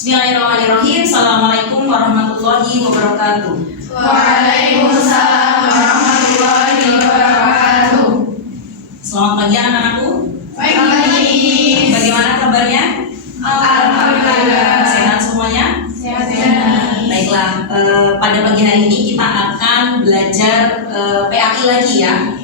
Bismillahirrahmanirrahim. Assalamualaikum warahmatullahi wabarakatuh. Waalaikumsalam warahmatullahi wabarakatuh. Selamat pagi anak-anakku. Pagi. Bagaimana kabarnya? Alhamdulillah. Sehat semuanya? Sehat. Baiklah, pada pagi hari ini kita akan belajar PAI lagi ya.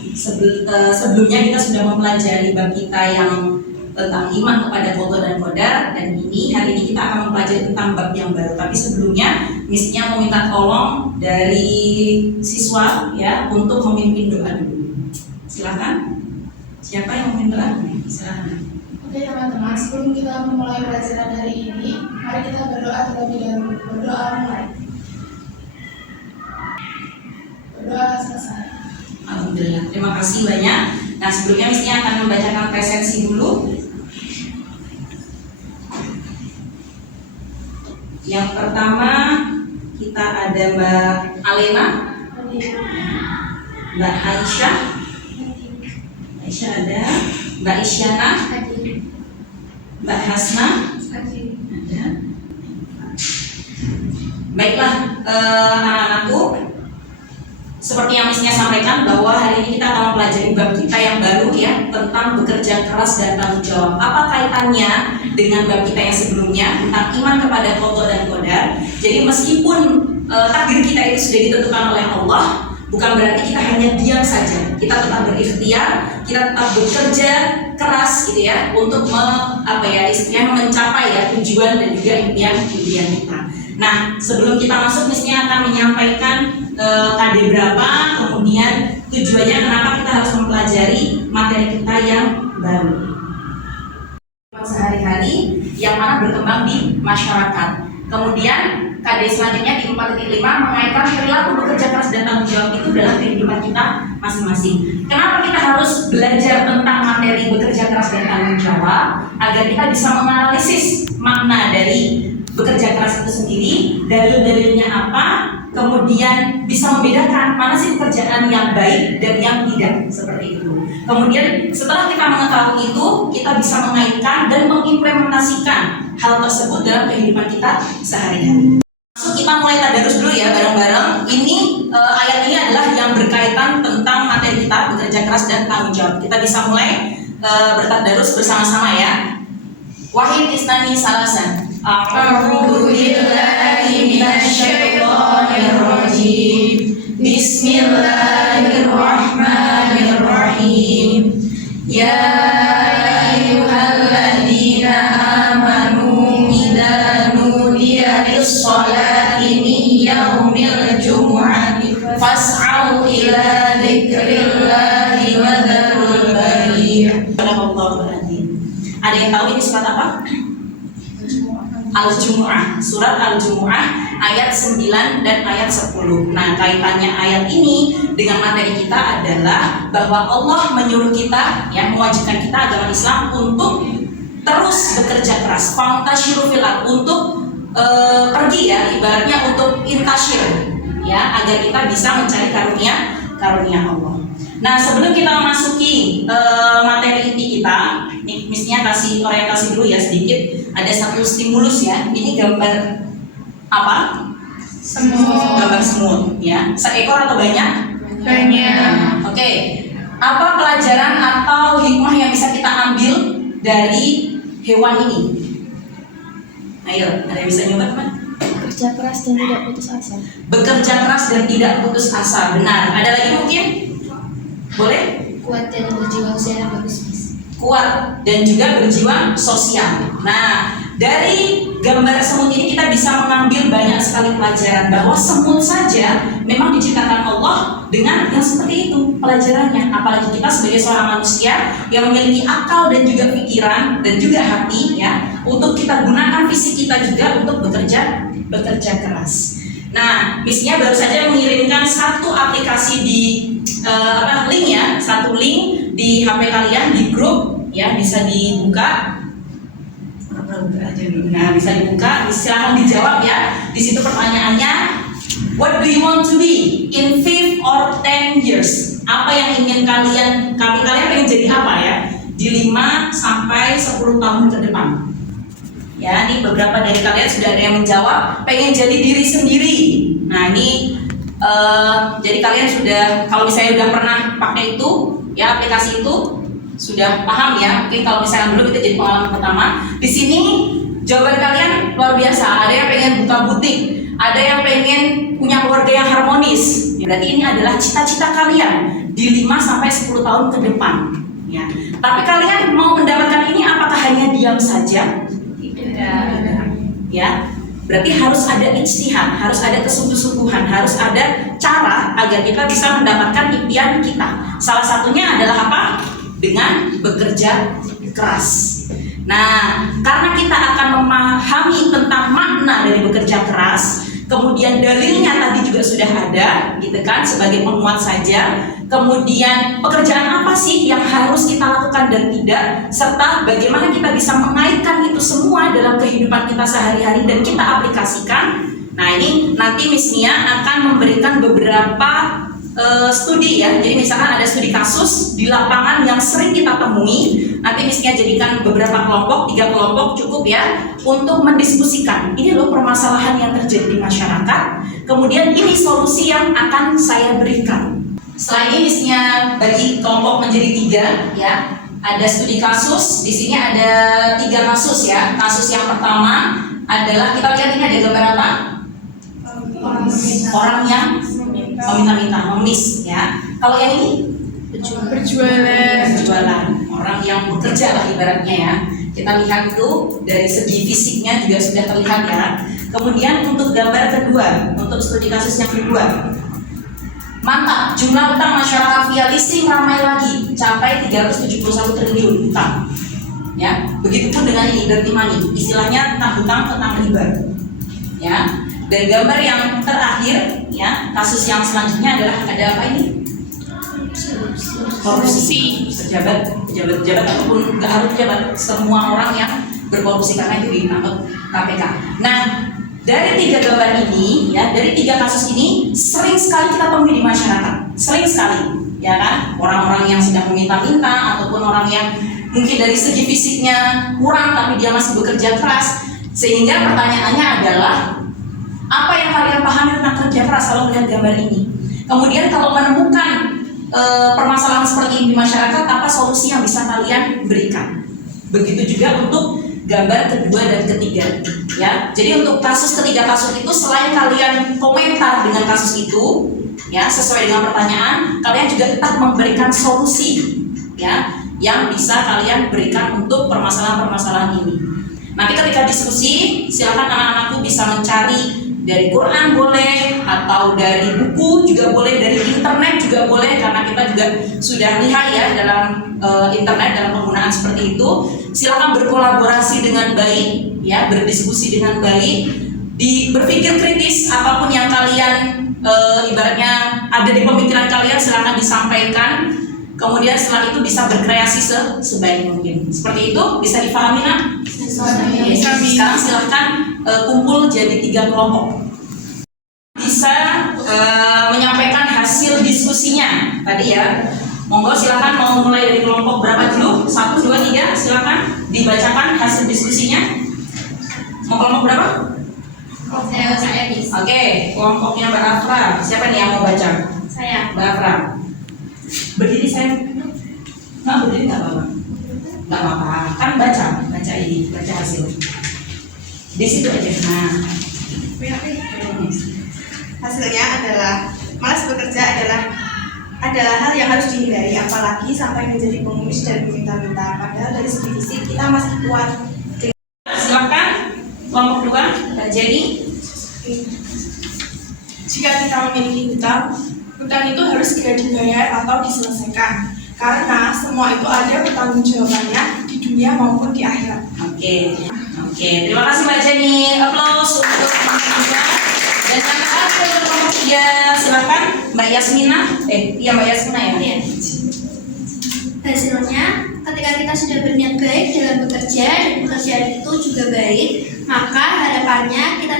Sebelumnya kita sudah mempelajari bab kita yang tentang iman kepada qadha dan qadar, dan hari ini kita akan mempelajari tentang bab yang baru. Tapi sebelumnya mestinya mau minta tolong dari siswa ya untuk memimpin doa dulu. Silakan. Siapa yang memimpin doa? Silakan. Oke teman-teman, sebelum kita memulai pelajaran hari ini, mari kita berdoa terlebih dahulu. Berdoa mulai. Berdoa selesai. Alhamdulillah, terima kasih banyak. Nah, sebelumnya mestinya akan membacakan presensi dulu. Yang pertama kita ada Mbak Alena, Mbak Aisyah ada, Mbak Isyana, Mbak Hasna ada. Baiklah, anak-anakku, seperti yang mestinya sampaikan bahwa hari ini kita akan mempelajari bab kita yang baru ya, tentang bekerja keras dan tanggung jawab. Apa kaitannya dengan bab kita yang sebelumnya tentang iman kepada qadha dan qadar? Jadi meskipun takdir kita itu sudah ditentukan oleh Allah, bukan berarti kita hanya diam saja. Kita tetap berikhtiar, kita tetap bekerja keras gitu ya untuk mencapai ya tujuan dan juga impian kita. Nah, sebelum kita masuk mestinya akan menyampaikan KD berapa, kemudian tujuannya kenapa kita harus mempelajari materi kita yang baru sehari-hari yang mana berkembang di masyarakat. Kemudian KD selanjutnya di 4.5 mengaitkan perilaku bekerja keras dan tanggung jawab itu dalam kehidupan kita masing-masing. Kenapa kita harus belajar tentang materi bekerja keras dan tanggung jawab? Agar kita bisa menganalisis makna dari bekerja keras itu sendiri, dalil-dalilnya apa, kemudian bisa membedakan mana sih pekerjaan yang baik dan yang tidak, seperti itu. Kemudian setelah kita mengetahui itu, kita bisa mengaitkan dan mengimplementasikan hal tersebut dalam kehidupan kita sehari-hari. Masuk, kita mulai tadarus dulu ya bareng-bareng. Ini ayat ini adalah yang berkaitan tentang materi kita bekerja keras dan tanggung jawab. Kita bisa mulai bertadarus bersama-sama ya. Wahid isnani salasan. A'udzu billahi minasyaitonir rajim. Bismillahirrahmanirrahim. Ya ayyuhalladzina amanu idza nudiya lis-sholati min yaumil jumu'ati fas'au ila dzikrillahi wa dzarul bay'. Ada yang tahu ini surat apa? Al-Jumu'ah, surat Al-Jumu'ah ayat 9 dan ayat 10. Nah, kaitannya ayat ini dengan materi kita adalah bahwa Allah menyuruh kita, ya, mewajibkan kita agama Islam untuk terus bekerja keras, fantasyiru fil ardh, untuk pergi ya, ibaratnya untuk intasyir, ya, agar kita bisa mencari karunia Allah. Nah, sebelum kita memasuki materi inti kita, ini mestinya kasih orientasi dulu ya sedikit. Ada satu stimulus ya. Ini gambar apa? Semut. Gambar semut ya. Seekor atau banyak? Banyak. Oke. Apa pelajaran atau hikmah yang bisa kita ambil dari hewan ini? Ayo, ada yang bisa nyoba teman? Bekerja keras dan tidak putus asa. Bekerja keras dan tidak putus asa. Benar. Ada lagi mungkin? Boleh? Kuat dan berjiwa usaha bagus. Kuat dan juga berjiwa sosial. Nah, dari gambar semut ini kita bisa mengambil banyak sekali pelajaran bahwa semut saja memang diciptakan Allah dengan yang seperti itu pelajarannya. Apalagi kita sebagai seorang manusia yang memiliki akal dan juga pikiran dan juga hati ya, untuk kita gunakan fisik kita juga untuk bekerja keras. Nah, misinya baru saja mengirimkan satu aplikasi di link ya, satu link di HP kalian di grup ya, bisa dibuka. Nah, bisa dibuka, silakan dijawab ya. Di situ pertanyaannya, what do you want to be in 5 or 10 years? Apa yang ingin kalian pengen jadi apa ya? Di 5 sampai 10 tahun ke depan. Ya, ini beberapa dari kalian sudah ada yang menjawab pengen jadi diri sendiri. Nah, ini jadi kalian sudah, kalau misalnya udah pernah pakai itu, ya aplikasi itu sudah paham ya. Mungkin kalau misalnya belum, itu jadi pengalaman pertama. Di sini jawaban kalian luar biasa. Ada yang pengen buka butik, ada yang pengen punya keluarga yang harmonis. Berarti ini adalah cita-cita kalian di 5-10 tahun ke depan. Ya. Tapi kalian mau mendapatkan ini apakah hanya diam saja? Tidak. Ya. Berarti harus ada ijtihad, harus ada kesungguh-sungguhan, harus ada cara agar kita bisa mendapatkan impian kita. Salah satunya adalah apa? Dengan bekerja keras. Nah, karena kita akan memahami tentang makna dari bekerja keras, kemudian dalilnya tadi juga sudah ada, gitu kan, sebagai penguat saja. Kemudian pekerjaan apa sih yang harus kita lakukan dan tidak, serta bagaimana kita bisa mengaitkan itu semua dalam kehidupan kita sehari-hari dan kita aplikasikan. Nah, ini nanti Miss Mia akan memberikan beberapa studi ya. Jadi misalkan ada studi kasus di lapangan yang sering kita temui. Nanti Miss Mia jadikan beberapa kelompok, 3 kelompok cukup ya, untuk mendiskusikan. Ini loh permasalahan yang terjadi di masyarakat. Kemudian ini solusi yang akan saya berikan. Setelah ini Miss Mia bagi kelompok menjadi 3 ya. Ada studi kasus. Di sini ada 3 kasus ya. Kasus yang pertama adalah, kita lihat ini ada gambar apa? Orang yang meminta-minta, mengemis ya. Kalau yang ini berjualan, orang yang bekerja lah ibaratnya ya. Kita lihat tuh dari segi fisiknya juga sudah terlihat ya. Kemudian untuk gambar kedua, untuk studi kasus yang kedua, mantap, jumlah utang masyarakat via leasing ramai lagi, capai 371 triliun utang. Ya, begitupun dengan ini dirty money, istilahnya tentang hutang, tentang riba. Ya. Dan gambar yang terakhir, ya, kasus yang selanjutnya adalah ada apa ini? Korupsi pejabat ataupun nggak harus pejabat, semua orang yang berkorupsi, karena itu ditangkap KPK. Nah, dari 3 gambar ini, ya, dari 3 kasus ini sering sekali kita temui di masyarakat, sering sekali, ya kan? Orang-orang yang sedang meminta-minta ataupun orang yang mungkin dari segi fisiknya kurang tapi dia masih bekerja keras. Sehingga pertanyaannya adalah, apa yang kalian pahami tentang kerja keras kalau melihat gambar ini? Kemudian kalau menemukan permasalahan seperti ini di masyarakat, apa solusi yang bisa kalian berikan? Begitu juga untuk gambar kedua dan ketiga, ya. Jadi untuk kasus ketiga kasus itu, selain kalian komentar dengan kasus itu, ya, sesuai dengan pertanyaan, kalian juga tetap memberikan solusi, ya, yang bisa kalian berikan untuk permasalahan-permasalahan ini. Nanti ketika diskusi, silakan anak-anakku bisa mencari dari Quran boleh, atau dari buku juga boleh, dari internet juga boleh, karena kita juga sudah lihat ya dalam internet, dalam penggunaan seperti itu. Silakan berkolaborasi dengan baik, ya, berdiskusi dengan baik, berpikir kritis, apapun yang kalian ibaratnya ada di pemikiran kalian, silakan disampaikan. Kemudian setelah itu bisa berkreasi sebaik mungkin. Seperti itu, bisa dipahami nak? Sekarang silahkan kumpul jadi 3 kelompok. Bisa menyampaikan hasil diskusinya tadi ya. Monggo silakan, mau mulai dari kelompok berapa dulu? 1, 2, 3, silakan dibacakan hasil diskusinya. Mau kelompok berapa? Saya bisa. Oke, kelompoknya Mbak Afra. Siapa nih yang mau baca? Saya. Mbak Afra. Berdiri saya. Nggak berdiri nggak apa-apa. Nggak apa-apa. Kan baca ini, baca hasil. Di situ aja. Nah. Hasilnya adalah malas bekerja adalah hal yang harus dihindari, apalagi sampai menjadi pengemis dan meminta-minta. Padahal dari segi fisik kita masih kuat. Silakan kelompok 2, Mbak Jenny. Jika kita memiliki hutang itu harus segera dibayar atau diselesaikan, karena semua itu ada pertanggungjawabannya di dunia maupun di akhirat. Oke, terima kasih Mbak Jenny. Aplaus untuk kelompok 2. Dan yang terakhir kelompok 3, silakan Mbak Yasmina. Iya Mbak Yasmina ya. Iya. Hasilnya, ketika kita sudah berniat baik dalam bekerja dan pekerjaan itu juga baik, maka harapannya kita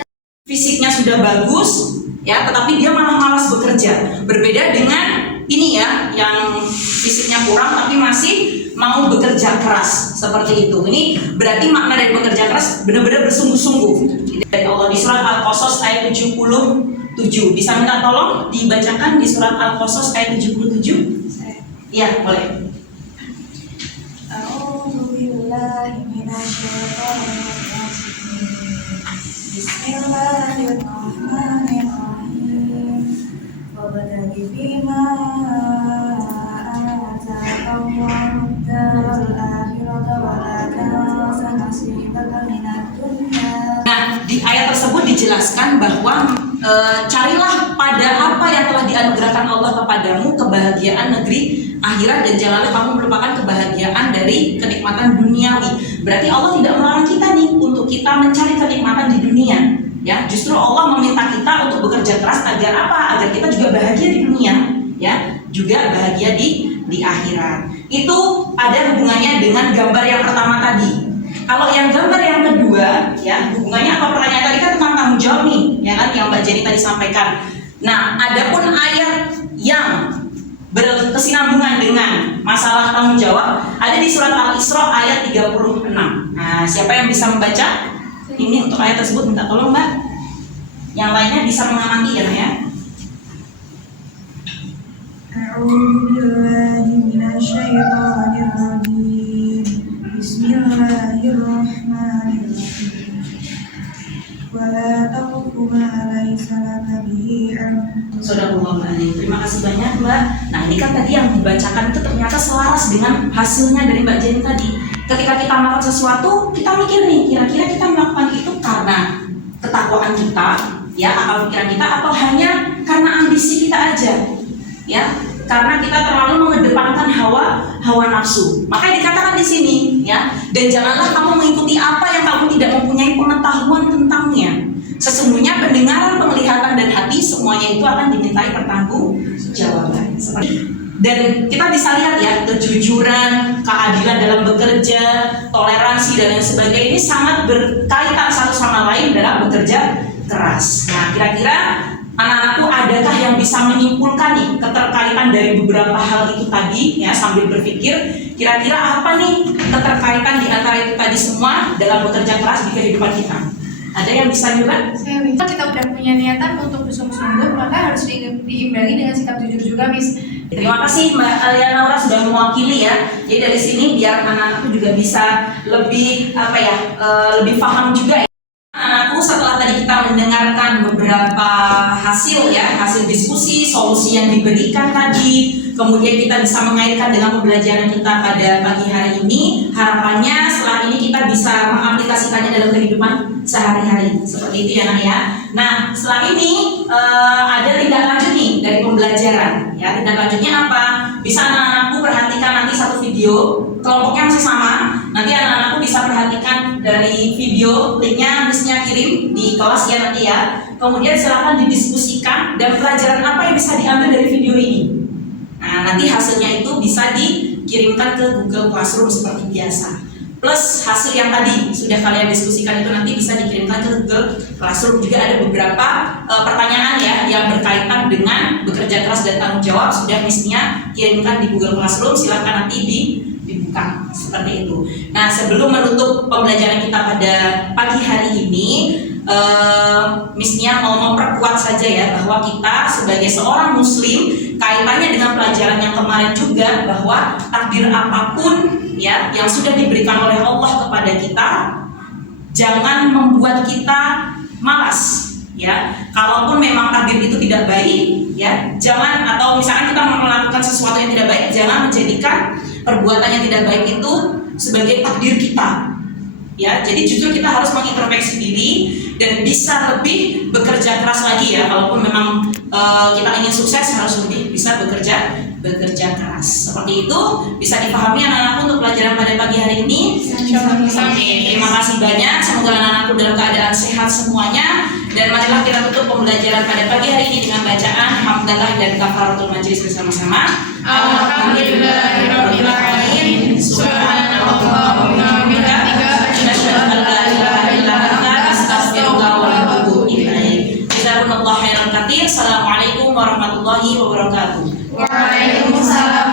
Fisiknya sudah bagus, ya, tetapi dia malah malas bekerja. Berbeda dengan ini ya, yang fisiknya kurang tapi masih mau bekerja keras seperti itu. Ini berarti makna dari bekerja keras benar-benar bersungguh-sungguh. Dari Allah di surat Al-Qasas ayat 77. Bisa minta tolong dibacakan di surat Al-Qasas ayat 77? Iya, boleh. Bismillahirrahmanirrahim. Wabtaghi fima ataka Allahu ad-daral akhirata wa la tansa nasibaka minad dunya. Nah, di ayat tersebut dijelaskan bahwa carilah pada apa yang telah dianugerahkan Allah kepadamu kebahagiaan negeri akhirat, dan janganlah kamu melupakan kebahagiaan dari kenikmatan duniawi. Berarti Allah tidak melarang kita nih untuk kita mencari kenikmatan di dunia. Ya, justru Allah meminta kita untuk bekerja keras agar apa? Agar kita juga bahagia di dunia, ya, juga bahagia di akhirat. Itu ada hubungannya dengan gambar yang pertama tadi. Kalau yang gambar yang kedua, ya, hubungannya apa? Pertanyaan tadi kan tentang tanggung jawab nih, ya kan, yang Mbak Jenny tadi sampaikan. Nah, adapun ayat yang berkesinambungan dengan masalah tanggung jawab ada di surat Al-Isra ayat 36. Nah, siapa yang bisa membaca ini untuk ayat tersebut, minta tolong Mbak. Yang lainnya bisa mengamati ya, ya. A'udzu billahi minasyaitonir rajim. Bismillahirrahmanirrahim. Wa la taqfu ma laysa laka bihi 'ilm. Terima kasih banyak Mbak. Nah, ini kan tadi yang dibacakan itu ternyata selaras dengan hasilnya dari Mbak Jenny tadi. Ketika kita melakukan sesuatu, kita mikir nih, kira-kira kita melakukan itu karena ketakwaan kita, ya, akal pikiran kita, atau hanya karena ambisi kita aja, ya, karena kita terlalu mengedepankan hawa nafsu. Maka dikatakan di sini, ya, dan janganlah kamu mengikuti apa yang kamu tidak mempunyai pengetahuan tentangnya. Sesungguhnya pendengaran, penglihatan, dan hati semuanya itu akan dimintai pertanggungjawaban. Dan kita bisa lihat ya, kejujuran, keadilan dalam bekerja, toleransi dan lain sebagainya ini sangat berkaitan satu sama lain dalam bekerja keras. Nah, kira-kira anak-anakku adakah yang bisa menyimpulkan nih keterkaitan dari beberapa hal itu tadi, ya, sambil berpikir kira-kira apa nih keterkaitan di antara itu tadi semua dalam bekerja keras di kehidupan kita? Ada yang bisa juga? Kalau kita udah punya niatan untuk bersungguh-sungguh, maka harus diimbangi dengan sikap jujur juga, Miss. Terima kasih Mbak Alia Naura sudah mewakili ya. Jadi dari sini biar anak-anakku juga bisa lebih lebih paham juga ya. Anak-anakku setelah tadi kita mendengarkan beberapa hasil ya, hasil diskusi, solusi yang diberikan tadi, kemudian kita bisa mengaitkan dengan pembelajaran kita pada pagi hari ini. Harapannya setelah ini kita bisa mengaplikasikannya dalam kehidupan sehari-hari. Seperti itu ya Nak ya. Nah, setelah ini ada tindak lanjut nih dari pembelajaran. Ya, tindak lanjutnya apa? Bisa anak-anakku perhatikan nanti satu video, kelompoknya masih sama. Nanti anak-anakku bisa perhatikan dari video, linknya Miss-nya kirim di kelas ya nanti ya. Kemudian silakan didiskusikan dan pelajaran apa yang bisa diambil dari video ini. Nah, nanti hasilnya itu bisa dikirimkan ke Google Classroom seperti biasa. Plus hasil yang tadi sudah kalian diskusikan itu nanti bisa dikirimkan ke Google Classroom. Juga ada beberapa pertanyaan ya yang berkaitan dengan bekerja keras dan tanggung jawab, sudah Miss-nya kirimkan di Google Classroom. Silakan nanti dibuka seperti itu. Nah, sebelum menutup pembelajaran kita pada pagi hari ini, Miss-nya mau memperkuat saja ya bahwa kita sebagai seorang muslim, kaitannya dengan pelajaran yang kemarin juga, bahwa takdir apapun ya yang sudah diberikan oleh Allah kepada kita jangan membuat kita malas ya. Kalaupun memang takdir itu tidak baik ya, jangan, atau misalkan kita melakukan sesuatu yang tidak baik, jangan menjadikan perbuatan yang tidak baik itu sebagai takdir kita ya. Jadi justru kita harus mengintrospeksi diri dan bisa lebih bekerja keras lagi ya. Kalaupun memang kita ingin sukses, harus lebih bisa bekerja keras. Seperti itu bisa dipahami anak-anakku untuk pelajaran pada pagi hari ini. Terima kasih banyak. Semoga anak-anakku dalam keadaan sehat semuanya. Dan marilah kita tutup pembelajaran pada pagi hari ini dengan bacaan hamdalah dan kafaratul majelis bersama-sama. Alhamdulillahirabbil alamin. Subhanallahumma wa bihamdika asyhadu an la ilaha illa anta astaghfiruka wa atubu ilaik. Jazakumullahu khairan katsir. Assalamualaikum warahmatullahi wabarakatuh. Waalaikumsalam.